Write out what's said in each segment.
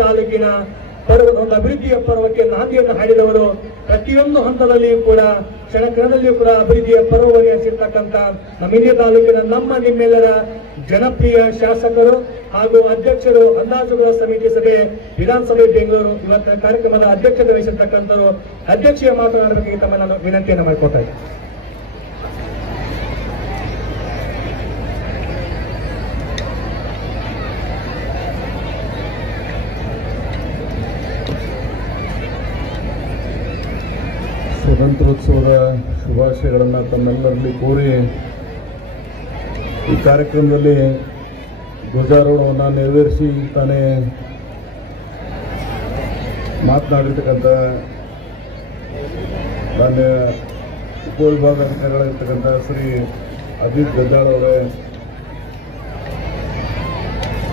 ತಾಲೂಕಿನ ಪರ್ವದ ಒಂದು ಅಭಿವೃದ್ಧಿಯ ಪರ್ವಕ್ಕೆ ನಾಂದಿಯನ್ನು ಹಾಡಿದವರು. ಪ್ರತಿಯೊಂದು ಹಂತದಲ್ಲಿಯೂ ಕೂಡ ಕ್ಷಣಕ್ಷಣದಲ್ಲಿಯೂ ಕೂಡ ಅಭಿವೃದ್ಧಿಯ ಪರ್ವವನ್ನು ಹರಿಸಿರ್ತಕ್ಕಂಥ ನಮಿನಿ ತಾಲೂಕಿನ ನಿಮ್ಮೆಲ್ಲರ ಜನಪ್ರಿಯ ಶಾಸಕರು ಹಾಗೂ ಅಧ್ಯಕ್ಷರು ಅಂದಾಜುಗಳ ಸಮಿತಿ ಸಭೆ ವಿಧಾನಸಭೆ ಬೆಂಗಳೂರು ಇವತ್ತಿನ ಕಾರ್ಯಕ್ರಮದ ಅಧ್ಯಕ್ಷತೆ ವಹಿಸಿರ್ತಕ್ಕಂಥವರು ಅಧ್ಯಕ್ಷೀಯ ಮಾತನಾಡಬೇಕಾಗಿ ತಮ್ಮ ನಾನು ವಿನಂತಿಯನ್ನು ಮಾಡಿಕೊಡ್ತಾ ಇದ್ದೇನೆ. ಸ್ವಾತಂತ್ರ್ಯೋತ್ಸವದ ಶುಭಾಶಯಗಳನ್ನು ತಮ್ಮೆಲ್ಲರಲ್ಲಿ ಕೋರಿ ಈ ಕಾರ್ಯಕ್ರಮದಲ್ಲಿ ಧ್ವಜಾರೋಹಣವನ್ನು ನೆರವೇರಿಸಿ ತಾನೇ ಮಾತನಾಡಿರ್ತಕ್ಕಂಥ ಮಾನ್ಯ ಉಪವಿಭಾಗಾಧಿಕಾರಿಗಳಿರ್ತಕ್ಕಂಥ ಶ್ರೀ ಅಜಿತ್ ಗದ್ದಾರ್ ಅವರೇ,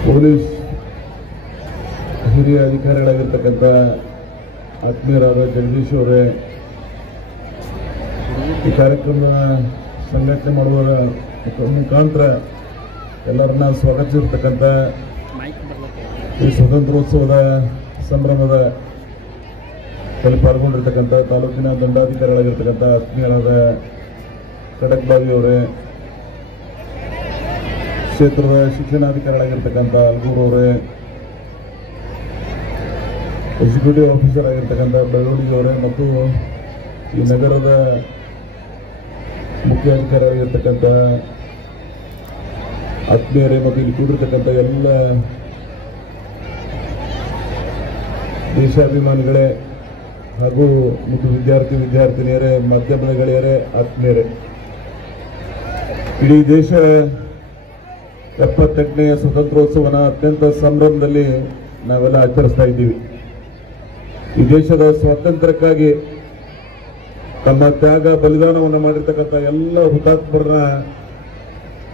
ಪೊಲೀಸ್ ಹಿರಿಯ ಅಧಿಕಾರಿಗಳಾಗಿರ್ತಕ್ಕಂಥ ಆತ್ಮೀಯರಾದ ಜಗದೀಶ್ ಅವರೇ, ಈ ಕಾರ್ಯಕ್ರಮದ ಸಂಘಟನೆ ಮಾಡುವ ಮುಖಾಂತರ ಎಲ್ಲರನ್ನ ಸ್ವಾಗತಿಸಿರ್ತಕ್ಕಂಥ ಈ ಸ್ವಾತಂತ್ರ್ಯೋತ್ಸವದ ಸಂಭ್ರಮದ ಪಾಲ್ಗೊಂಡಿರ್ತಕ್ಕಂಥ ತಾಲೂಕಿನ ದಂಡಾಧಿಕಾರಿಗಳಾಗಿರ್ತಕ್ಕಂಥ ಆತ್ಮೀಯರಾದ ಖಡಕ್ಬಾವಿ ಅವರೇ, ಕ್ಷೇತ್ರದ ಶಿಕ್ಷಣಾಧಿಕಾರಿಗಳಾಗಿರ್ತಕ್ಕಂಥ ಅಲ್ಗೂರು ಅವರೇ, ಎಕ್ಸಿಕ್ಯೂಟಿವ್ ಆಫೀಸರ್ ಆಗಿರ್ತಕ್ಕಂಥ ಬೆಳವಣಿಗೆ ಅವರೇ ಮತ್ತು ಈ ನಗರದ ಮುಖ್ಯ ಅಧಿಕಾರಿಯಾಗಿರ್ತಕ್ಕಂಥ ಆತ್ಮೀಯರೇ ಮತ್ತು ಇಲ್ಲಿ ಕೂಡಿರ್ತಕ್ಕಂಥ ಎಲ್ಲ ದೇಶಾಭಿಮಾನಿಗಳೇ ಹಾಗೂ ಮತ್ತು ವಿದ್ಯಾರ್ಥಿನಿಯರೇ, ಮಾಧ್ಯಮದ ಗೆಳೆಯರೇ, ಆತ್ಮೀಯರೇ, ಇಡೀ ದೇಶ 78ನೇ ಸ್ವಾತಂತ್ರ್ಯೋತ್ಸವನ ಅತ್ಯಂತ ಸಂಭ್ರಮದಲ್ಲಿ ನಾವೆಲ್ಲ ಆಚರಿಸ್ತಾ ಇದ್ದೀವಿ. ಈ ದೇಶದ ಸ್ವಾತಂತ್ರ್ಯಕ್ಕಾಗಿ ತಮ್ಮ ತ್ಯಾಗ ಬಲಿದಾನವನ್ನು ಮಾಡಿರ್ತಕ್ಕಂಥ ಎಲ್ಲ ಹುತಾತ್ಮರನ್ನ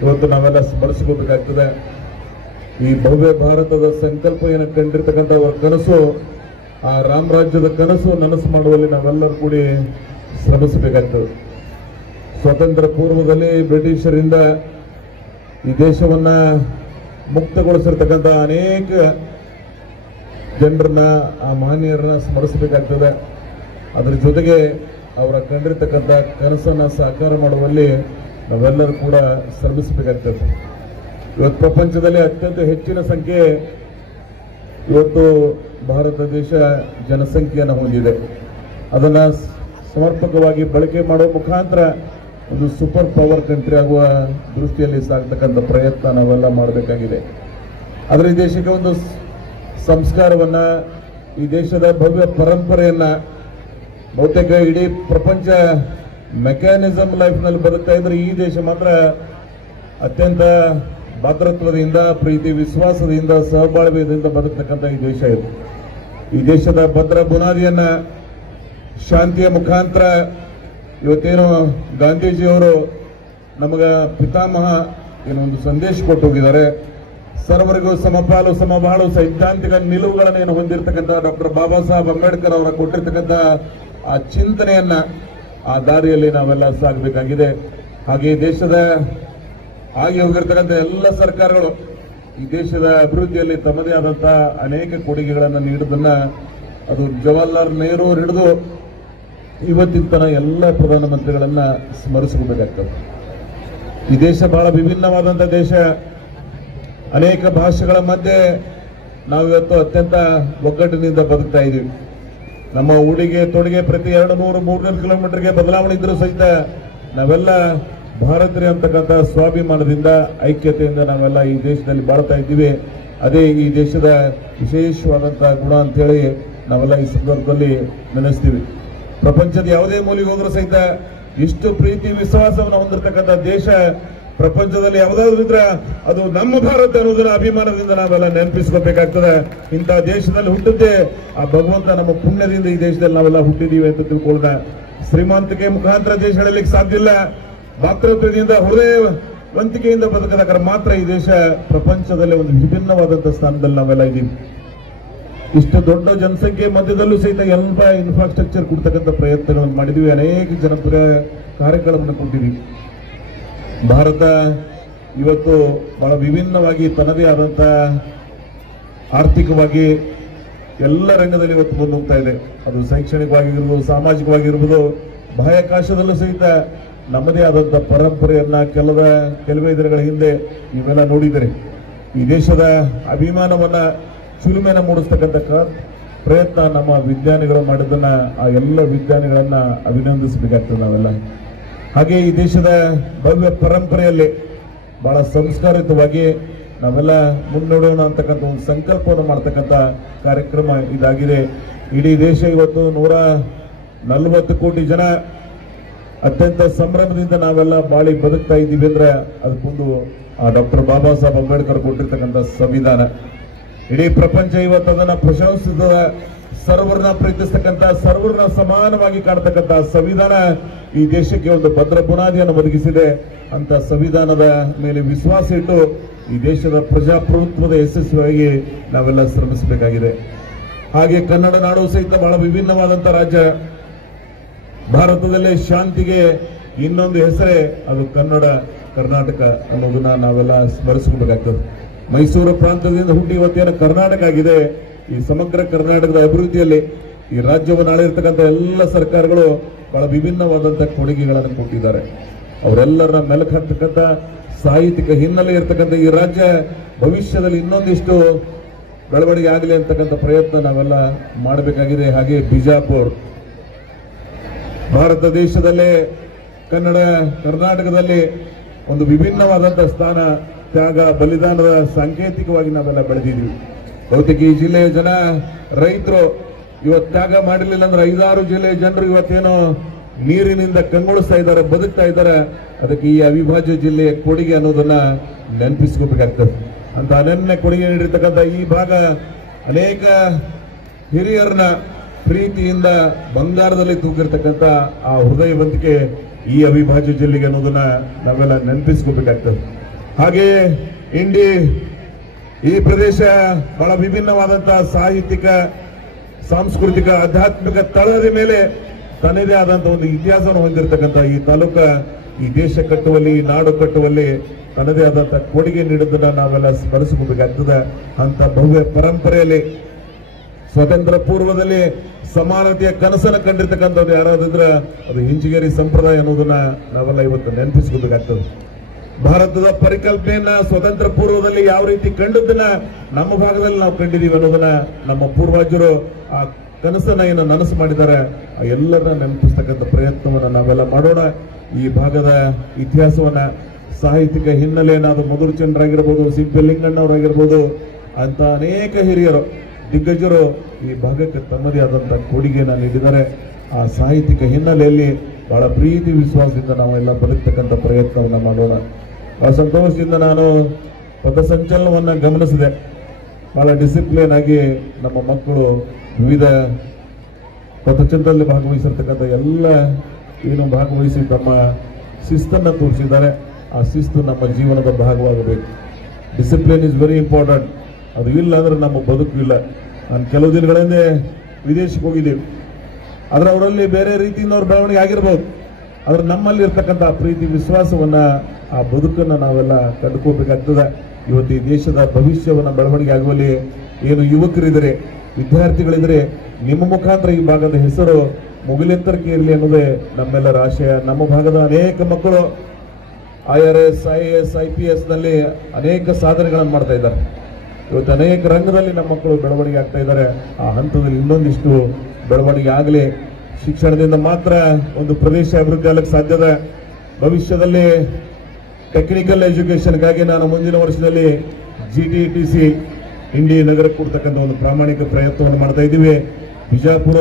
ಇವತ್ತು ನಾವೆಲ್ಲ ಸ್ಮರಿಸಿಕೋಬೇಕಾಗ್ತದೆ. ಈ ಭವ್ಯ ಭಾರತದ ಸಂಕಲ್ಪ ಏನು ಕಂಡಿರ್ತಕ್ಕಂಥ ಅವರ ಕನಸು, ಆ ರಾಮರಾಜ್ಯದ ಕನಸು ನನಸು ಮಾಡುವಲ್ಲಿ ನಾವೆಲ್ಲರೂ ಕೂಡಿ ಶ್ರಮಿಸಬೇಕಾಗ್ತದೆ. ಸ್ವಾತಂತ್ರ್ಯ ಪೂರ್ವದಲ್ಲಿ ಬ್ರಿಟಿಷರಿಂದ ಈ ದೇಶವನ್ನ ಮುಕ್ತಗೊಳಿಸಿರ್ತಕ್ಕಂಥ ಅನೇಕ ಜನರನ್ನ, ಆ ಮಹನೀಯರನ್ನ ಸ್ಮರಿಸಬೇಕಾಗ್ತದೆ. ಅದರ ಜೊತೆಗೆ ಅವರ ಕಂಡಿರ್ತಕ್ಕಂಥ ಕನಸನ್ನು ಸಾಕಾರ ಮಾಡುವಲ್ಲಿ ನಾವೆಲ್ಲರೂ ಕೂಡ ಶ್ರಮಿಸಬೇಕಾಗ್ತದೆ. ಇವತ್ತು ಪ್ರಪಂಚದಲ್ಲಿ ಅತ್ಯಂತ ಹೆಚ್ಚಿನ ಸಂಖ್ಯೆ ಇವತ್ತು ಭಾರತ ದೇಶ ಜನಸಂಖ್ಯೆಯನ್ನು ಹೊಂದಿದೆ. ಅದನ್ನು ಸಮರ್ಪಕವಾಗಿ ಬಳಕೆ ಮಾಡುವ ಮುಖಾಂತರ ಒಂದು ಸೂಪರ್ ಪವರ್ ಕಂಟ್ರಿ ಆಗುವ ದೃಷ್ಟಿಯಲ್ಲಿ ಸಾಗತಕ್ಕಂಥ ಪ್ರಯತ್ನ ನಾವೆಲ್ಲ ಮಾಡಬೇಕಾಗಿದೆ. ಆದರೆ ಈ ದೇಶಕ್ಕೆ ಒಂದು ಸಂಸ್ಕಾರವನ್ನ, ಈ ದೇಶದ ಭವ್ಯ ಪರಂಪರೆಯನ್ನ, ಬಹುತೇಕ ಇಡೀ ಪ್ರಪಂಚ ಮೆಕ್ಯಾನಿಸಮ್ ಲೈಫ್ನಲ್ಲಿ ಬದುಕ್ತಾ ಇದ್ರೆ ಈ ದೇಶ ಮಾತ್ರ ಅತ್ಯಂತ ಭದ್ರತ್ವದಿಂದ, ಪ್ರೀತಿ ವಿಶ್ವಾಸದಿಂದ, ಸಹಬಾಳ್ವೆಯಿಂದ ಬದುಕ್ತಕ್ಕಂಥ ಈ ದೇಶ ಇದು. ಈ ದೇಶದ ಭದ್ರ ಬುನಾದಿಯನ್ನ ಶಾಂತಿಯ ಮುಖಾಂತರ ಇವತ್ತೇನು ಗಾಂಧೀಜಿಯವರು ನಮಗ ಪಿತಾಮಹ ಏನೋ ಒಂದು ಸಂದೇಶ ಕೊಟ್ಟು ಹೋಗಿದ್ದಾರೆ. ಸರ್ವರಿಗೂ ಸಮಪಾಲು ಸಮಬಾಳು ಸೈದ್ಧಾಂತಿಕ ನಿಲುವುಗಳನ್ನು ಏನು ಹೊಂದಿರತಕ್ಕಂಥ ಡಾಕ್ಟರ್ ಬಾಬಾ ಸಾಹೇಬ್ ಅಂಬೇಡ್ಕರ್ ಅವರ ಕೊಟ್ಟಿರ್ತಕ್ಕಂಥ ಆ ಚಿಂತನೆಯನ್ನ, ಆ ದಾರಿಯಲ್ಲಿ ನಾವೆಲ್ಲ ಸಾಗಬೇಕಾಗಿದೆ. ಹಾಗೆ ದೇಶದ ಆಗಿ ಹೋಗಿರ್ತಕ್ಕಂಥ ಎಲ್ಲ ಸರ್ಕಾರಗಳು ಈ ದೇಶದ ಅಭಿವೃದ್ಧಿಯಲ್ಲಿ ತಮ್ಮದೇ ಆದಂತಹ ಅನೇಕ ಕೊಡುಗೆಗಳನ್ನು ನೀಡುವುದನ್ನ, ಅದು ಜವಾಹರ್ಲಾಲ್ ನೆಹರು ಹಿಡಿದು ಇವತ್ತಿನ ತನಕ ಎಲ್ಲ ಪ್ರಧಾನಮಂತ್ರಿಗಳನ್ನ ಸ್ಮರಿಸಬೇಕಾಗ್ತದೆ. ಈ ದೇಶ ಬಹಳ ವಿಭಿನ್ನವಾದಂಥ ದೇಶ. ಅನೇಕ ಭಾಷೆಗಳ ಮಧ್ಯೆ ನಾವಿವತ್ತು ಅತ್ಯಂತ ಒಗ್ಗಟ್ಟಿನಿಂದ ಬದುಕ್ತಾ ಇದ್ದೀವಿ. ನಮ್ಮ ಉಡುಗೆ ತೊಡುಗೆ ಪ್ರತಿ 200-300 ಕಿಲೋಮೀಟರ್ಗೆ ಬದಲಾವಣೆ ಇದ್ರೂ ಸಹಿತ ನಾವೆಲ್ಲ ಭಾರತೀಯರು ಅಂತಕ್ಕಂಥ ಸ್ವಾಭಿಮಾನದಿಂದ, ಐಕ್ಯತೆಯಿಂದ ನಾವೆಲ್ಲ ಈ ದೇಶದಲ್ಲಿ ಬಾಳ್ತಾ ಇದ್ದೀವಿ. ಅದೇ ಈ ದೇಶದ ವಿಶೇಷವಾದಂತಹ ಗುಣ ಅಂತೇಳಿ ನಾವೆಲ್ಲ ಈ ಸಂದರ್ಭದಲ್ಲಿ ನೆನೆಸ್ತೀವಿ. ಪ್ರಪಂಚದ ಯಾವುದೇ ಮೂಲೆಗೆ ಹೋದ್ರೂ ಸಹಿತ ಇಷ್ಟು ಪ್ರೀತಿ ವಿಶ್ವಾಸವನ್ನು ಹೊಂದಿರತಕ್ಕಂಥ ದೇಶ ಪ್ರಪಂಚದಲ್ಲಿ ಯಾವುದಾದ್ರೂ ಇದ್ರೆ ಅದು ನಮ್ಮ ಭಾರತ ಅನ್ನೋದನ್ನ ಅಭಿಮಾನದಿಂದ ನಾವೆಲ್ಲ ನೆನಪಿಸ್ಕೋಬೇಕಾಗ್ತದೆ. ಇಂಥ ದೇಶದಲ್ಲಿ ಹುಟ್ಟಿದ್ದೆ ಆ ಭಗವಂತ ನಮ್ಮ ಪುಣ್ಯದಿಂದ ಈ ದೇಶದಲ್ಲಿ ನಾವೆಲ್ಲ ಹುಟ್ಟಿದೀವಿ ಅಂತ ತಿಳ್ಕೊಳ್ಳೋಣ. ಶ್ರೀಮಂತಿಕೆ ಮುಖಾಂತರ ದೇಶ ಹೇಳಲಿಕ್ಕೆ ಸಾಧ್ಯ ಇಲ್ಲ. ಭಾತೃತ್ವದಿಂದ, ಹೃದಯವಂತಿಕೆಯಿಂದ ಬದುಕಬೇಕಾದ್ರೆ ಮಾತ್ರ ಈ ದೇಶ ಪ್ರಪಂಚದಲ್ಲಿ ಒಂದು ವಿಭಿನ್ನವಾದಂತಹ ಸ್ಥಾನದಲ್ಲಿ ನಾವೆಲ್ಲ ಇದ್ದೀವಿ. ಇಷ್ಟು ದೊಡ್ಡ ಜನಸಂಖ್ಯೆ ಮಧ್ಯದಲ್ಲೂ ಸಹಿತ ಎಲ್ಲ ಇನ್ಫ್ರಾಸ್ಟ್ರಕ್ಚರ್ ಕೊಡ್ತಕ್ಕಂಥ ಪ್ರಯತ್ನಗಳನ್ನು ಮಾಡಿದ್ವಿ. ಅನೇಕ ಜನಪ್ರಿಯ ಕಾರ್ಯಕ್ರಮವನ್ನು ಕೊಟ್ಟಿದ್ವಿ. ಭಾರತ ಇವತ್ತು ಬಹಳ ವಿಭಿನ್ನವಾಗಿ ತನ್ನದೇ ಆದಂತಹ ಆರ್ಥಿಕವಾಗಿ ಎಲ್ಲ ರಂಗದಲ್ಲಿ ಇವತ್ತು ಮುಂದೆ ಹೋಗ್ತಾ ಇದೆ. ಅದು ಶೈಕ್ಷಣಿಕವಾಗಿರ್ಬೋದು, ಸಾಮಾಜಿಕವಾಗಿರ್ಬೋದು, ಬಾಹ್ಯಾಕಾಶದಲ್ಲೂ ಸಹಿತ ನಮ್ಮದೇ ಆದಂಥ ಪರಂಪರೆಯನ್ನ ಕೆಲವೇ ದಿನಗಳ ಹಿಂದೆ ನೀವೆಲ್ಲ ನೋಡಿದರೆ ಈ ದೇಶದ ಅಭಿಮಾನವನ್ನ ಚಿಲುಮೆನ ಮೂಡಿಸ್ತಕ್ಕಂಥ ಪ್ರಯತ್ನ ನಮ್ಮ ವಿಜ್ಞಾನಿಗಳು ಮಾಡಿದ್ದನ್ನ ಆ ಎಲ್ಲ ವಿಜ್ಞಾನಿಗಳನ್ನ ಅಭಿನಂದಿಸಬೇಕಾಗ್ತದೆ ನಾವೆಲ್ಲ. ಹಾಗೆ ಈ ದೇಶದ ಭವ್ಯ ಪರಂಪರೆಯಲ್ಲಿ ಬಹಳ ಸಂಸ್ಕಾರಿತವಾಗಿ ನಾವೆಲ್ಲ ಮುನ್ನಡೆಯೋಣ ಅಂತಕ್ಕಂಥ ಒಂದು ಸಂಕಲ್ಪವನ್ನು ಮಾಡ್ತಕ್ಕಂಥ ಕಾರ್ಯಕ್ರಮ ಇದಾಗಿದೆ. ಇಡೀ ದೇಶ ಇವತ್ತು 140 ಕೋಟಿ ಜನ ಅತ್ಯಂತ ಸಂಭ್ರಮದಿಂದ ನಾವೆಲ್ಲ ಬಾಳಿ ಬದುಕ್ತಾ ಇದ್ದೀವಿ ಅಂದ್ರೆ ಅದಕ್ಕೊಂದು ಡಾಕ್ಟರ್ ಬಾಬಾ ಸಾಹೇಬ್ ಅಂಬೇಡ್ಕರ್ ಕೊಟ್ಟಿರ್ತಕ್ಕಂಥ ಸಂವಿಧಾನ. ಇಡೀ ಪ್ರಪಂಚ ಇವತ್ತು ಅದನ್ನ ಪ್ರಶಂಸಿಸಿದ, ಸರ್ವರನ್ನ ಪ್ರೀತಿಸ್ತಕ್ಕಂಥ, ಸರ್ವರನ್ನ ಸಮಾನವಾಗಿ ಕಾಣತಕ್ಕಂಥ ಸಂವಿಧಾನ ಈ ದೇಶಕ್ಕೆ ಒಂದು ಭದ್ರ ಬುನಾದಿಯನ್ನು ಒದಗಿಸಿದೆ. ಅಂತ ಸಂವಿಧಾನದ ಮೇಲೆ ವಿಶ್ವಾಸ ಇಟ್ಟು ಈ ದೇಶದ ಪ್ರಜಾಪ್ರಭುತ್ವದ ಯಶಸ್ವಿಯಾಗಿ ನಾವೆಲ್ಲ ಶ್ರಮಿಸಬೇಕಾಗಿದೆ. ಹಾಗೆ ಕನ್ನಡ ನಾಡು ಸಹಿತ ಬಹಳ ವಿಭಿನ್ನವಾದಂಥ ರಾಜ್ಯ. ಭಾರತದಲ್ಲೇ ಶಾಂತಿಗೆ ಇನ್ನೊಂದು ಹೆಸರೇ ಅದು ಕರ್ನಾಟಕ ಅನ್ನೋದನ್ನ ನಾವೆಲ್ಲ ಸ್ಮರಿಸ್ಕೋಬೇಕಾಗ್ತದೆ. ಮೈಸೂರು ಪ್ರಾಂತದಿಂದ ಹುಟ್ಟಿ ಇವತ್ತೇನು ಕರ್ನಾಟಕ ಆಗಿದೆ. ಈ ಸಮಗ್ರ ಕರ್ನಾಟಕದ ಅಭಿವೃದ್ಧಿಯಲ್ಲಿ ಈ ರಾಜ್ಯವನ್ನು ಆಳಿರ್ತಕ್ಕಂಥ ಎಲ್ಲ ಸರ್ಕಾರಗಳು ಬಹಳ ವಿಭಿನ್ನವಾದಂತಹ ಕೊಡುಗೆಗಳನ್ನು ಕೊಟ್ಟಿದ್ದಾರೆ. ಅವರೆಲ್ಲರನ್ನ ಮೆಲುಕು ಹಾಕ್ತಕ್ಕಂಥ ಸಾಹಿತ್ಯಿಕ ಹಿನ್ನೆಲೆ ಇರ್ತಕ್ಕಂಥ ಈ ರಾಜ್ಯ ಭವಿಷ್ಯದಲ್ಲಿ ಇನ್ನೊಂದಿಷ್ಟು ಬೆಳವಣಿಗೆ ಆಗಲಿ ಅಂತಕ್ಕಂಥ ಪ್ರಯತ್ನ ನಾವೆಲ್ಲ ಮಾಡಬೇಕಾಗಿದೆ. ಹಾಗೆ ಬಿಜಾಪುರ ಭಾರತ ದೇಶದಲ್ಲೇ ಕರ್ನಾಟಕದಲ್ಲಿ ಒಂದು ವಿಭಿನ್ನವಾದಂತಹ ಸ್ಥಾನ, ತ್ಯಾಗ, ಬಲಿದಾನದ ಸಾಂಕೇತಿಕವಾಗಿ ನಾವೆಲ್ಲ ಬೆಳೆದಿದ್ದೀವಿ. ಬಹುತೇಕ ಈ ಜಿಲ್ಲೆಯ ಜನ ರೈತರು ಇವತ್ತು ತ್ಯಾಗ ಮಾಡಿರ್ಲಿಲ್ಲ ಅಂದ್ರೆ 5-6 ಜಿಲ್ಲೆಯ ಜನರು ಇವತ್ತೇನೋ ನೀರಿನಿಂದ ಕಂಗೊಳಿಸ್ತಾ ಇದ್ದಾರೆ, ಬದುಕ್ತಾ ಇದ್ದಾರೆ. ಅದಕ್ಕೆ ಈ ಅವಿಭಾಜ್ಯ ಜಿಲ್ಲೆಯ ಕೊಡುಗೆ ಅನ್ನೋದನ್ನ ನೆನಪಿಸ್ಕೋಬೇಕಾಗ್ತದೆ. ಅಂತ ಅನನ್ಯ ಕೊಡುಗೆ ನೀಡಿರ್ತಕ್ಕಂಥ ಈ ಭಾಗ ಅನೇಕ ಹಿರಿಯರನ್ನ ಪ್ರೀತಿಯಿಂದ ಬಂಗಾರದಲ್ಲಿ ತೂಗಿರ್ತಕ್ಕಂಥ ಆ ಹೃದಯವಂತಿಕೆ ಈ ಅವಿಭಾಜ್ಯ ಜಿಲ್ಲೆಗೆ ಅನ್ನೋದನ್ನ ನಾವೆಲ್ಲ ನೆನಪಿಸ್ಕೋಬೇಕಾಗ್ತದೆ. ಹಾಗೆಯೇ ಈ ಪ್ರದೇಶ ಬಹಳ ವಿಭಿನ್ನವಾದಂತಹ ಸಾಹಿತ್ಯಿಕ, ಸಾಂಸ್ಕೃತಿಕ, ಆಧ್ಯಾತ್ಮಿಕ ತಳದ ಮೇಲೆ ತನ್ನದೇ ಆದಂತಹ ಒಂದು ಇತಿಹಾಸವನ್ನು ಹೊಂದಿರತಕ್ಕಂಥ ಈ ತಾಲೂಕ ಈ ದೇಶ ಕಟ್ಟುವಲ್ಲಿ, ಈ ನಾಡು ಕಟ್ಟುವಲ್ಲಿ ತನ್ನದೇ ಆದಂತಹ ಕೊಡುಗೆ ನೀಡಿದ್ದನ್ನ ನಾವೆಲ್ಲ ಸ್ಮರಿಸಿಕೊಳ್ಳಬೇಕಾಗ್ತದೆ. ಅಂತ ಭವ್ಯ ಪರಂಪರೆಯಲ್ಲಿ ಸ್ವಾತಂತ್ರ್ಯ ಪೂರ್ವದಲ್ಲಿ ಸಮಾನತೆಯ ಕನಸನ್ನು ಕಂಡಿರ್ತಕ್ಕಂಥವ್ರು ಯಾರಾದ್ರೆ ಅದು ಹಿಂಜಿಗೇರಿ ಸಂಪ್ರದಾಯ ಅನ್ನೋದನ್ನ ನಾವೆಲ್ಲ ಇವತ್ತು ನೆನಪಿಸ್ಕೋಬೇಕಾಗ್ತದೆ. ಭಾರತದ ಪರಿಕಲ್ಪನೆಯನ್ನ ಸ್ವತಂತ್ರ ಪೂರ್ವದಲ್ಲಿ ಯಾವ ರೀತಿ ಕಂಡದನ್ನ ನಮ್ಮ ಭಾಗದಲ್ಲಿ ನಾವು ಕಂಡಿದ್ದೀವಿ ಅನ್ನೋದನ್ನ ನಮ್ಮ ಪೂರ್ವಜರು ಆ ಕನಸನ್ನ ಏನು ನನಸು ಮಾಡಿದ್ದಾರೆ ಆ ಎಲ್ಲರನ್ನ ನೆನಪಿಸ್ತಕ್ಕಂಥ ಪ್ರಯತ್ನವನ್ನ ನಾವೆಲ್ಲ ಮಾಡೋಣ. ಈ ಭಾಗದ ಇತಿಹಾಸವನ್ನ, ಸಾಹಿತ್ಯಿಕ ಹಿನ್ನೆಲೆಯನ್ನ, ಅದು ಮಧುರಚಂದ್ರಾಗಿರ್ಬೋದು, ಸಿಂಪಿ ಲಿಂಗಣ್ಣವರಾಗಿರ್ಬೋದು ಅಂತ ಅನೇಕ ಹಿರಿಯರು, ದಿಗ್ಗಜರು ಈ ಭಾಗಕ್ಕೆ ತಮ್ಮದೇ ಆದಂತಹ ಕೊಡುಗೆಯನ್ನು ನೀಡಿದ್ದಾರೆ. ಆ ಸಾಹಿತ್ಯಿಕ ಹಿನ್ನೆಲೆಯಲ್ಲಿ ಬಹಳ ಪ್ರೀತಿ ವಿಶ್ವಾಸದಿಂದ ನಾವೆಲ್ಲ ಬದುಕ್ತಕ್ಕಂಥ ಪ್ರಯತ್ನವನ್ನ ಮಾಡೋಣ. ಬಹಳ ಸಂತೋಷದಿಂದ ನಾನು ಪಥಸಂಚಲನವನ್ನ ಗಮನಿಸಿದೆ. ಬಹಳ ಡಿಸಿಪ್ಲಿನ್ ಆಗಿ ನಮ್ಮ ಮಕ್ಕಳು ವಿವಿಧ ಪಥಸಂಚಲನದಲ್ಲಿ ಭಾಗವಹಿಸಿರ್ತಕ್ಕಂಥ ಎಲ್ಲ ಏನು ಭಾಗವಹಿಸಿ ತಮ್ಮ ಶಿಸ್ತನ್ನು ತೋರಿಸಿದ್ದಾರೆ. ಆ ಶಿಸ್ತು ನಮ್ಮ ಜೀವನದ ಭಾಗವಾಗಬೇಕು. Discipline is very important. ಅದು ಇಲ್ಲ ಅಂದ್ರೆ ನಮ್ಮ ಬದುಕು ಇಲ್ಲ. ನಾನು ಕೆಲವು ದಿನಗಳ ಹಿಂದೆ ವಿದೇಶಕ್ಕೆ ಹೋಗಿದ್ದೀವಿ. ಆದ್ರೆ ಅವರಲ್ಲಿ ಬೇರೆ ರೀತಿಯಿಂದ ಅವ್ರ ಬೆಳವಣಿಗೆ ಆಗಿರ್ಬೋದು. ಆದ್ರೆ ನಮ್ಮಲ್ಲಿ ಇರ್ತಕ್ಕಂಥ ಪ್ರೀತಿ ವಿಶ್ವಾಸವನ್ನ, ಆ ಬದುಕನ್ನ ನಾವೆಲ್ಲ ಕಂಡುಕೋಬೇಕಾಗ್ತದೆ. ಇವತ್ತು ಈ ದೇಶದ ಭವಿಷ್ಯವನ್ನ ಬೆಳವಣಿಗೆ ಆಗುವಲ್ಲಿ ಏನು ಯುವಕರಿದ್ರೆ, ವಿದ್ಯಾರ್ಥಿಗಳಿದ್ರೆ, ನಿಮ್ಮ ಮುಖಾಂತರ ಈ ಭಾಗದ ಹೆಸರು ಮುಗಿಲೆತ್ತರಕ್ಕೆ ಇರಲಿ ಅನ್ನೋದೇ ನಮ್ಮೆಲ್ಲರ ಆಶಯ. ನಮ್ಮ ಭಾಗದ ಅನೇಕ ಮಕ್ಕಳು IRS, IAS, IPS ನಲ್ಲಿ ಅನೇಕ ಸಾಧನೆಗಳನ್ನು ಮಾಡ್ತಾ ಇದ್ದಾರೆ. ಇವತ್ತು ಅನೇಕ ರಂಗದಲ್ಲಿ ನಮ್ಮ ಮಕ್ಕಳು ಬೆಳವಣಿಗೆ ಆಗ್ತಾ ಇದ್ದಾರೆ. ಆ ಹಂತದಲ್ಲಿ ಇನ್ನೊಂದಿಷ್ಟು ಬೆಳವಣಿಗೆ ಆಗಲಿ. ಶಿಕ್ಷಣದಿಂದ ಮಾತ್ರ ಒಂದು ಪ್ರದೇಶ ಅಭಿವೃದ್ಧಿ ಆಗಲಿಕ್ಕೆ ಸಾಧ್ಯದ. ಭವಿಷ್ಯದಲ್ಲಿ ಟೆಕ್ನಿಕಲ್ ಎಜುಕೇಶನ್ಗಾಗಿ ನಾನು ಮುಂದಿನ ವರ್ಷದಲ್ಲಿ GTTC ಇಂಡಿ ನಗರಕ್ಕೆ ಕೊಡ್ತಕ್ಕಂಥ ಒಂದು ಪ್ರಾಮಾಣಿಕ ಪ್ರಯತ್ನವನ್ನು ಮಾಡ್ತಾ ಇದ್ದೀವಿ. ಬಿಜಾಪುರ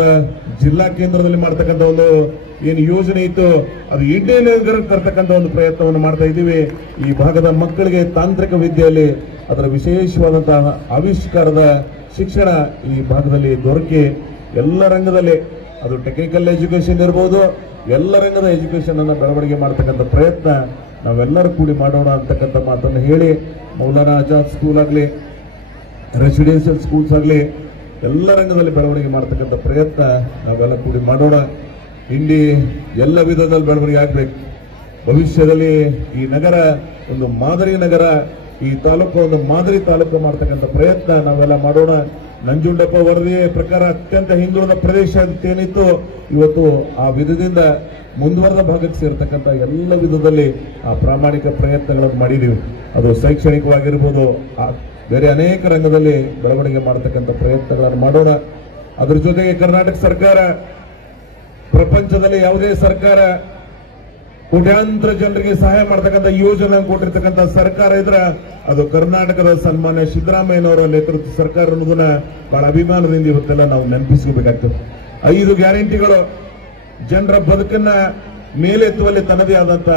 ಜಿಲ್ಲಾ ಕೇಂದ್ರದಲ್ಲಿ ಮಾಡ್ತಕ್ಕಂಥ ಒಂದು ಏನು ಯೋಜನೆ ಇತ್ತು ಅದು ಇಂಡಿ ನಗರಕ್ಕೆ ತರ್ತಕ್ಕಂಥ ಒಂದು ಪ್ರಯತ್ನವನ್ನು ಮಾಡ್ತಾ ಇದ್ದೀವಿ. ಈ ಭಾಗದ ಮಕ್ಕಳಿಗೆ ತಾಂತ್ರಿಕ ವಿದ್ಯೆಯಲ್ಲಿ ಅದರ ವಿಶೇಷವಾದಂತಹ ಆವಿಷ್ಕಾರದ ಶಿಕ್ಷಣ ಈ ಭಾಗದಲ್ಲಿ ದೊರಕಿ ಎಲ್ಲ ರಂಗದಲ್ಲಿ, ಅದು ಟೆಕ್ನಿಕಲ್ ಎಜುಕೇಶನ್ ಇರ್ಬೋದು, ಎಲ್ಲ ರಂಗದ ಎಜುಕೇಶನ್ ಅನ್ನ ಬೆಳವಣಿಗೆ ಮಾಡತಕ್ಕಂಥ ಪ್ರಯತ್ನ ನಾವೆಲ್ಲರೂ ಕೂಡಿ ಮಾಡೋಣ ಅಂತಕ್ಕಂಥ ಮಾತನ್ನು ಹೇಳಿ, ಮೌಲಾನಾ ಆಜಾದ್ ಸ್ಕೂಲ್ ಆಗಲಿ, ರೆಸಿಡೆನ್ಷಿಯಲ್ ಸ್ಕೂಲ್ಸ್ ಆಗಲಿ, ಎಲ್ಲ ರಂಗದಲ್ಲಿ ಬೆಳವಣಿಗೆ ಮಾಡತಕ್ಕಂಥ ಪ್ರಯತ್ನ ನಾವೆಲ್ಲ ಕೂಡಿ ಮಾಡೋಣ. ಇಂಡಿ ಎಲ್ಲ ವಿಧದಲ್ಲಿ ಬೆಳವಣಿಗೆ ಆಗಬೇಕು. ಭವಿಷ್ಯದಲ್ಲಿ ಈ ನಗರ ಒಂದು ಮಾದರಿ ನಗರ, ಈ ತಾಲೂಕು ಒಂದು ಮಾದರಿ ತಾಲೂಕು ಮಾಡ್ತಕ್ಕಂಥ ಪ್ರಯತ್ನ ನಾವೆಲ್ಲ ಮಾಡೋಣ. ನಂಜುಂಡಪ್ಪ ವರದಿ ಪ್ರಕಾರ ಅತ್ಯಂತ ಹಿಂದುಳಿದ ಪ್ರದೇಶ ಏನಿತ್ತು ಇವತ್ತು ಆ ವಿಧದಿಂದ ಮುಂದುವರೆದ ಭಾಗಕ್ಕೆ ಸೇರ್ತಕ್ಕಂಥ ಎಲ್ಲ ವಿಧದಲ್ಲಿ ಆ ಪ್ರಾಮಾಣಿಕ ಪ್ರಯತ್ನಗಳನ್ನು ಮಾಡಿದೀವಿ. ಅದು ಶೈಕ್ಷಣಿಕವಾಗಿರ್ಬೋದು, ಬೇರೆ ಅನೇಕ ರಂಗದಲ್ಲಿ ಬೆಳವಣಿಗೆ ಮಾಡತಕ್ಕಂಥ ಪ್ರಯತ್ನಗಳನ್ನು ಮಾಡೋಣ. ಅದ್ರ ಜೊತೆಗೆ ಕರ್ನಾಟಕ ಸರ್ಕಾರ ಪ್ರಪಂಚದಲ್ಲಿ ಯಾವುದೇ ಸರ್ಕಾರ ಕೋಟ್ಯಾಂತರ ಜನರಿಗೆ ಸಹಾಯ ಮಾಡತಕ್ಕಂಥ ಯೋಜನೆ ಕೊಟ್ಟಿರ್ತಕ್ಕಂಥ ಸರ್ಕಾರ ಇದ್ರೆ ಅದು ಕರ್ನಾಟಕದ ಸನ್ಮಾನ್ಯ ಸಿದ್ದರಾಮಯ್ಯನವರ ನೇತೃತ್ವ ಸರ್ಕಾರ ಅನ್ನೋದನ್ನ ಬಹಳ ಅಭಿಮಾನದಿಂದ ಇವತ್ತೆಲ್ಲ ನಾವು ನೆನಪಿಸ್ಕೋಬೇಕಾಗ್ತದೆ. 5 ಗ್ಯಾರಂಟಿಗಳು ಜನರ ಬದುಕನ್ನ ಮೇಲೆತ್ತುವಲ್ಲಿ ತನ್ನದೇ ಆದಂತ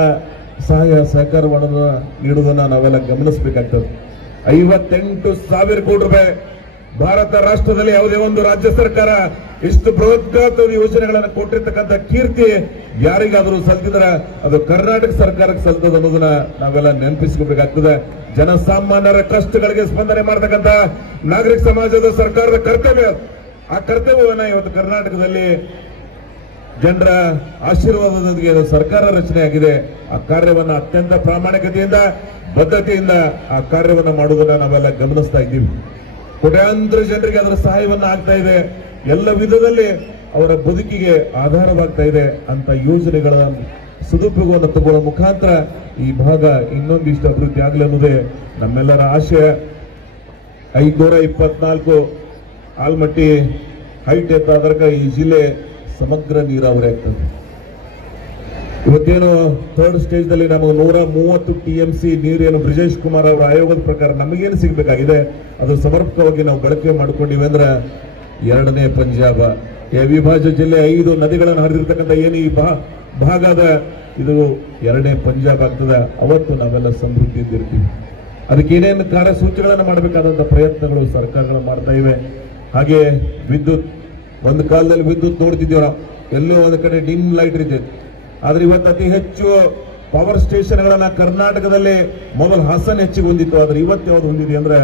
ಸಹಾಯ ಸಹಕಾರವನ್ನು ನೀಡುವುದನ್ನ ನಾವೆಲ್ಲ ಗಮನಿಸಬೇಕಾಗ್ತದೆ. 58,000 ಕೋಟಿ ರೂಪಾಯಿ ಭಾರತ ರಾಷ್ಟ್ರದಲ್ಲಿ ಯಾವುದೇ ಒಂದು ರಾಜ್ಯ ಸರ್ಕಾರ ಇಷ್ಟು ಬೃಹತ್ ಯೋಜನೆಗಳನ್ನು ಕೊಟ್ಟಿರ್ತಕ್ಕಂಥ ಕೀರ್ತಿ ಯಾರಿಗಾದರೂ ಸಲ್ತಿದ್ರೆ ಅದು ಕರ್ನಾಟಕ ಸರ್ಕಾರಕ್ಕೆ ಸಲ್ತದ ಅನ್ನೋದನ್ನ ನಾವೆಲ್ಲ ನೆನಪಿಸ್ಕೋಬೇಕಾಗ್ತದೆ. ಜನಸಾಮಾನ್ಯರ ಕಷ್ಟಗಳಿಗೆ ಸ್ಪಂದನೆ ಮಾಡತಕ್ಕಂಥ ನಾಗರಿಕ ಸಮಾಜದ ಸರ್ಕಾರದ ಕರ್ತವ್ಯ. ಆ ಕರ್ತವ್ಯವನ್ನ ಇವತ್ತು ಕರ್ನಾಟಕದಲ್ಲಿ ಜನರ ಆಶೀರ್ವಾದದೊಂದಿಗೆ ಸರ್ಕಾರ ರಚನೆ ಆಗಿದೆ. ಆ ಕಾರ್ಯವನ್ನ ಅತ್ಯಂತ ಪ್ರಾಮಾಣಿಕತೆಯಿಂದ ಬದ್ಧತೆಯಿಂದ ಆ ಕಾರ್ಯವನ್ನ ಮಾಡುವುದನ್ನ ನಾವೆಲ್ಲ ಗಮನಿಸ್ತಾ ಇದ್ದೀವಿ. ಕೋಟ್ಯಾಂತರ ಜನರಿಗೆ ಅದರ ಸಹಾಯವನ್ನ ಆಗ್ತಾ ಇದೆ. ಎಲ್ಲ ವಿಧದಲ್ಲಿ ಅವರ ಬದುಕಿಗೆ ಆಧಾರವಾಗ್ತಾ ಇದೆ ಅಂತ ಯೋಜನೆಗಳ ಸದುಪಯೋಗವನ್ನು ತಗೊಳ್ಳೋ ಮುಖಾಂತರ ಈ ಭಾಗ ಇನ್ನೊಂದಿಷ್ಟು ಅಭಿವೃದ್ಧಿ ಆಗಲಿ ಅನ್ನೋದೇ ನಮ್ಮೆಲ್ಲರ ಆಶಯ. 524 ಆಲ್ಮಟ್ಟಿ ಹೈಟ್ ಎತ್ತಾದಾಗ ಈ ಜಿಲ್ಲೆ ಸಮಗ್ರ ನೀರಾವರಿ ಆಗ್ತದೆ. ಇವತ್ತೇನು 3rd ಸ್ಟೇಜ್ದಲ್ಲಿ ನಮಗೆ 130 TMC ನೀರೇನು ಬ್ರಿಜೇಶ್ ಕುಮಾರ್ ಅವರ ಆಯೋಗದ ಪ್ರಕಾರ ನಮಗೇನು ಸಿಗಬೇಕಾಗಿದೆ ಅದು ಸಮರ್ಪಕವಾಗಿ ನಾವು ಬಳಕೆ ಮಾಡಿಕೊಂಡಿವೆ ಅಂದ್ರೆ 2ನೇ ಪಂಜಾಬ. ಈ ಅವಿಭಾಜ್ಯ ಜಿಲ್ಲೆ 5 ನದಿಗಳನ್ನು ಹರಿದಿರ್ತಕ್ಕಂಥ ಏನು ಈ ಭಾಗದ ಇದು 2ನೇ ಪಂಜಾಬ್ ಆಗ್ತದೆ. ಅವತ್ತು ನಾವೆಲ್ಲ ಸಮೃದ್ಧಿಯಿಂದ ಇರ್ತೀವಿ. ಅದಕ್ಕೆ ಏನೇನು ಕಾರ್ಯಸೂಚಿಗಳನ್ನು ಮಾಡಬೇಕಾದಂತ ಪ್ರಯತ್ನಗಳು ಸರ್ಕಾರಗಳು ಮಾಡ್ತಾ ಇವೆ. ಹಾಗೆ ವಿದ್ಯುತ್, ಒಂದು ಕಾಲದಲ್ಲಿ ವಿದ್ಯುತ್ ನೋಡ್ತಿದ್ದೀವಿ ನಾವು, ಎಲ್ಲೋ ಒಂದು ಕಡೆ ಡಿಮ್ ಲೈಟ್ ಇರ್ತೈತೆ. ಆದ್ರೆ ಇವತ್ತು ಅತಿ ಹೆಚ್ಚು ಪವರ್ ಸ್ಟೇಷನ್ಗಳನ್ನ ಕರ್ನಾಟಕದಲ್ಲಿ ಮೊದಲು ಹಾಸನ ಹೆಚ್ಚಿಗೆ ಹೊಂದಿತ್ತು. ಆದ್ರೆ ಇವತ್ತು ಯಾವ್ದು ಹೊಂದಿದೆ ಅಂದ್ರೆ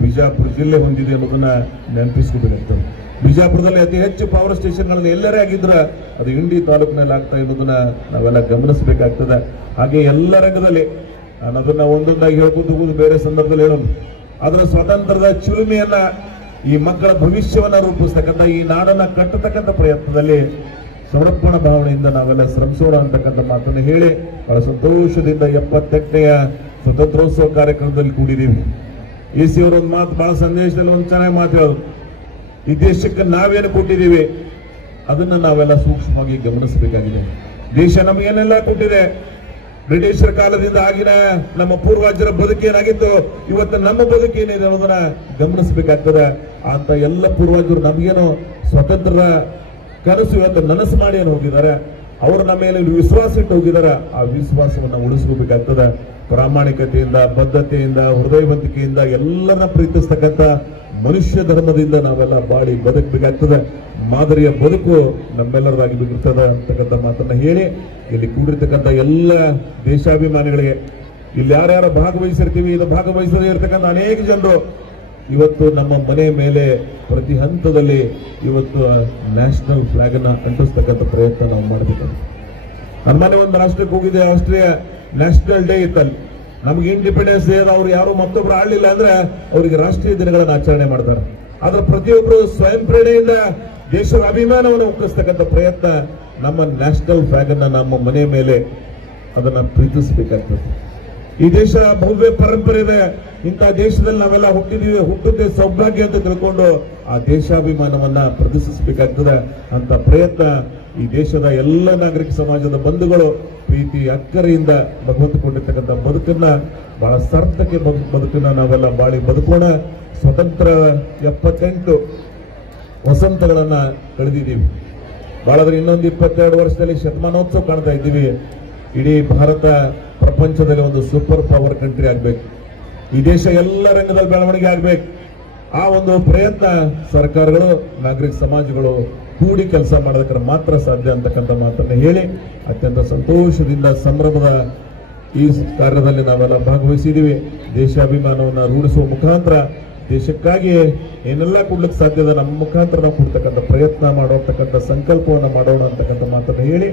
ಬಿಜಾಪುರ ಜಿಲ್ಲೆ ಹೊಂದಿದೆ ಅನ್ನೋದನ್ನ ನೆನಪಿಸ್ಕೋಬೇಕಾಗ್ತದೆ. ಬಿಜಾಪುರದಲ್ಲಿ ಅತಿ ಹೆಚ್ಚು ಪವರ್ ಸ್ಟೇಷನ್ಗಳನ್ನ ಎಲ್ಲರೇ ಆಗಿದ್ರೆ ಅದು ಇಂಡಿ ತಾಲೂಕಿನಲ್ಲಿ ಆಗ್ತಾ ಇರೋದನ್ನ ನಾವೆಲ್ಲ ಗಮನಿಸಬೇಕಾಗ್ತದೆ. ಹಾಗೆ ಎಲ್ಲ ರಂಗದಲ್ಲಿ ನಾನು ಅದನ್ನ ಒಂದೊಂದಾಗಿ ಹೇಳ್ಕೊಂಡು ಹೋಗುದು ಬೇರೆ ಸಂದರ್ಭದಲ್ಲಿ ಹೇಳೋದು. ಅದರ ಸ್ವಾತಂತ್ರ್ಯದ ಚಿಲುಮೆಯನ್ನ ಈ ಮಕ್ಕಳ ಭವಿಷ್ಯವನ್ನ ರೂಪಿಸ್ತಕ್ಕಂಥ, ಈ ನಾಡನ್ನ ಕಟ್ಟತಕ್ಕಂಥ ಪ್ರಯತ್ನದಲ್ಲಿ ಸಮರ್ಪಣಾ ಭಾವನೆಯಿಂದ ನಾವೆಲ್ಲ ಶ್ರಮಿಸೋಣ ಅಂತಕ್ಕಂಥ ಮಾತನ್ನು ಹೇಳಿ ಬಹಳ ಸಂತೋಷದಿಂದ 78ನೆಯ ಸ್ವತಂತ್ರೋತ್ಸವ ಕಾರ್ಯಕ್ರಮದಲ್ಲಿ ಕೂಡಿದ್ದೀವಿ. AC ಅವರು ಒಂದು ಮಾತು, ಬಹಳ ಸಂದೇಶದಲ್ಲಿ ಒಂದು ಚೆನ್ನಾಗಿ ಮಾತು ಹೇಳೋದು, ಈ ದೇಶಕ್ಕೆ ನಾವೇನು ಕೊಟ್ಟಿದ್ದೀವಿ ಅದನ್ನ ನಾವೆಲ್ಲ ಸೂಕ್ಷ್ಮವಾಗಿ ಗಮನಿಸಬೇಕಾಗಿದೆ. ದೇಶ ನಮಗೇನೆಲ್ಲ ಕೊಟ್ಟಿದೆ. ಬ್ರಿಟಿಷರ ಕಾಲದಿಂದ ಆಗಿನ ನಮ್ಮ ಪೂರ್ವಜರ ಬದುಕೇನಾಗಿತ್ತು, ಇವತ್ತು ನಮ್ಮ ಬದುಕೇನಿದೆ ಅನ್ನೋದನ್ನ ಗಮನಿಸಬೇಕಾಗ್ತದೆ. ಅಂತ ಎಲ್ಲ ಪೂರ್ವಜರು ನಮಗೇನು ಸ್ವತಂತ್ರ ಕನಸು ಇವತ್ತು ನನಸು ಮಾಡಿ ಏನು ಹೋಗಿದ್ದಾರೆ, ಅವರು ನಮ್ಮ ಮೇಲೆ ವಿಶ್ವಾಸ ಇಟ್ಟು ಹೋಗಿದ್ದಾರೆ. ಆ ವಿಶ್ವಾಸವನ್ನ ಉಳಿಸ್ಕೋಬೇಕಾಗ್ತದೆ. ಪ್ರಾಮಾಣಿಕತೆಯಿಂದ, ಬದ್ಧತೆಯಿಂದ, ಹೃದಯವಂತಿಕೆಯಿಂದ ಎಲ್ಲರನ್ನ ಪ್ರೀತಿಸ್ತಕ್ಕಂಥ ಮನುಷ್ಯ ಧರ್ಮದಿಂದ ನಾವೆಲ್ಲ ಬಾಳಿ ಬದುಕಬೇಕಾಗ್ತದೆ. ಮಾದರಿಯ ಬದುಕು ನಮ್ಮೆಲ್ಲರದಾಗಿರ್ತದೆ ಅಂತಕ್ಕಂಥ ಮಾತನ್ನ ಹೇಳಿ ಇಲ್ಲಿ ಕೂಡಿರ್ತಕ್ಕಂಥ ಎಲ್ಲ ದೇಶಾಭಿಮಾನಿಗಳಿಗೆ, ಇಲ್ಲಿ ಯಾರ್ಯಾರು ಭಾಗವಹಿಸಿರ್ತೀವಿ, ಇದು ಭಾಗವಹಿಸದೇ ಇರತಕ್ಕಂಥ ಅನೇಕ ಜನರು ಇವತ್ತು ನಮ್ಮ ಮನೆ ಮೇಲೆ ಪ್ರತಿ ಹಂತದಲ್ಲಿ ಇವತ್ತು ನ್ಯಾಷನಲ್ ಫ್ಲಾಗ್ ಅನ್ನ ಅಂಟಿಸ್ತಕ್ಕಂಥ ಪ್ರಯತ್ನ ನಾವು ಮಾಡಬೇಕು. ನನ್ನ ಮನೆ ಒಂದು ರಾಷ್ಟ್ರಕ್ಕೆ ಹೋಗಿದೆ, ಆಸ್ಟ್ರಿಯಾ ನ್ಯಾಷನಲ್ ಡೇ ಇತ್ತಲ್ಲಿ. ನಮ್ಗೆ ಇಂಡಿಪೆಂಡೆನ್ಸ್ ಡೇ ಅವ್ರು ಯಾರು ಮತ್ತೊಬ್ರು ಆಡ್ಲಿಲ್ಲ ಅಂದ್ರೆ ಅವರಿಗೆ ರಾಷ್ಟ್ರೀಯ ದಿನಗಳನ್ನು ಆಚರಣೆ ಮಾಡ್ತಾರೆ. ಆದ್ರೆ ಪ್ರತಿಯೊಬ್ಬರು ಸ್ವಯಂ ಪ್ರೇರಣೆಯಿಂದ ದೇಶದ ಅಭಿಮಾನವನ್ನು ಉಕ್ಕಿಸ್ತಕ್ಕಂಥ ಪ್ರಯತ್ನ, ನಮ್ಮ ನ್ಯಾಷನಲ್ ಫ್ಲಾಗ್ ಅನ್ನ ನಮ್ಮ ಮನೆ ಮೇಲೆ ಅದನ್ನ ಪ್ರೀತಿಸಬೇಕಾಗ್ತದೆ. ಈ ದೇಶ ಭವ್ಯ ಪರಂಪರೆ ಇದೆ. ಇಂತಹ ದೇಶದಲ್ಲಿ ನಾವೆಲ್ಲ ಹುಟ್ಟಿದೀವಿ, ಹುಟ್ಟುತ್ತೆ ಸೌಭಾಗ್ಯ ಅಂತ ತಿಳ್ಕೊಂಡು ಆ ದೇಶಾಭಿಮಾನವನ್ನ ಪ್ರದರ್ಶಿಸಬೇಕಾಗ್ತದೆ ಅಂತ ಪ್ರಯತ್ನ ಈ ದೇಶದ ಎಲ್ಲ ನಾಗರಿಕ ಸಮಾಜದ ಬಂಧುಗಳು ಪ್ರೀತಿ ಅಕ್ಕರೆಯಿಂದ ಭಗವಂತಕೊಂಡಿರ್ತಕ್ಕಂಥ ಬದುಕನ್ನ ಬಹಳ ಸಾರ್ಥಕ ಬದುಕನ್ನ ನಾವೆಲ್ಲ ಬಾಳಿ ಬದುಕೋಣ. ಸ್ವತಂತ್ರ 78 ವಸಂತಗಳನ್ನ ಕಳೆದಿದ್ದೀವಿ. ಬಾಳದ್ರೆ ಇನ್ನೊಂದು 22 ವರ್ಷದಲ್ಲಿ ಶತಮಾನೋತ್ಸವ ಕಾಣ್ತಾ ಇದ್ದೀವಿ. ಇಡೀ ಭಾರತ ಪ್ರಪಂಚದಲ್ಲಿ ಒಂದು ಸೂಪರ್ ಪವರ್ ಕಂಟ್ರಿ ಆಗ್ಬೇಕು. ಈ ದೇಶ ಎಲ್ಲ ರಂಗದಲ್ಲಿ ಬೆಳವಣಿಗೆ ಆಗ್ಬೇಕು. ಆ ಒಂದು ಪ್ರಯತ್ನ ಸರ್ಕಾರಗಳು, ನಾಗರಿಕ ಸಮಾಜಗಳು ಕೂಡಿ ಕೆಲಸ ಮಾಡೋದಕ್ಕೆ ಮಾತ್ರ ಸಾಧ್ಯ ಅಂತಕ್ಕಂಥ ಮಾತನ್ನು ಹೇಳಿ ಅತ್ಯಂತ ಸಂತೋಷದಿಂದ ಸಂಭ್ರಮದ ಈ ಕಾರ್ಯದಲ್ಲಿ ನಾವೆಲ್ಲ ಭಾಗವಹಿಸಿದ್ದೀವಿ. ದೇಶಾಭಿಮಾನವನ್ನು ರೂಢಿಸುವ ಮುಖಾಂತರ ದೇಶಕ್ಕಾಗಿ ಏನೆಲ್ಲ ಕೊಡ್ಲಿಕ್ಕೆ ಸಾಧ್ಯದ ನಮ್ಮ ಮುಖಾಂತರ ನಾವು ಕೊಡ್ತಕ್ಕಂಥ ಪ್ರಯತ್ನ ಮಾಡೋತಕ್ಕಂಥ ಸಂಕಲ್ಪವನ್ನು ಮಾಡೋಣ ಅಂತಕ್ಕಂಥ ಮಾತನ್ನು ಹೇಳಿ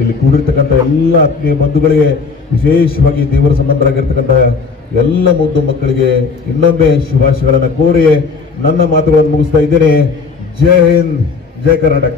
ಇಲ್ಲಿ ಕೂಡಿರ್ತಕ್ಕಂಥ ಎಲ್ಲ ಆತ್ಮೀಯ ಬಂಧುಗಳಿಗೆ, ವಿಶೇಷವಾಗಿ ದೇವರ ಸಂಬಂಧರಾಗಿರ್ತಕ್ಕಂಥ ಎಲ್ಲ ಮುದ್ದು ಮಕ್ಕಳಿಗೆ ಇನ್ನೊಮ್ಮೆ ಶುಭಾಶಯಗಳನ್ನು ಕೋರಿ ನನ್ನ ಮಾತುಗಳನ್ನು ಮುಗಿಸ್ತಾ ಇದ್ದೇನೆ. ಜೈ ಹಿಂದ್, ಜೈ ಕರ್ನಾಟಕ.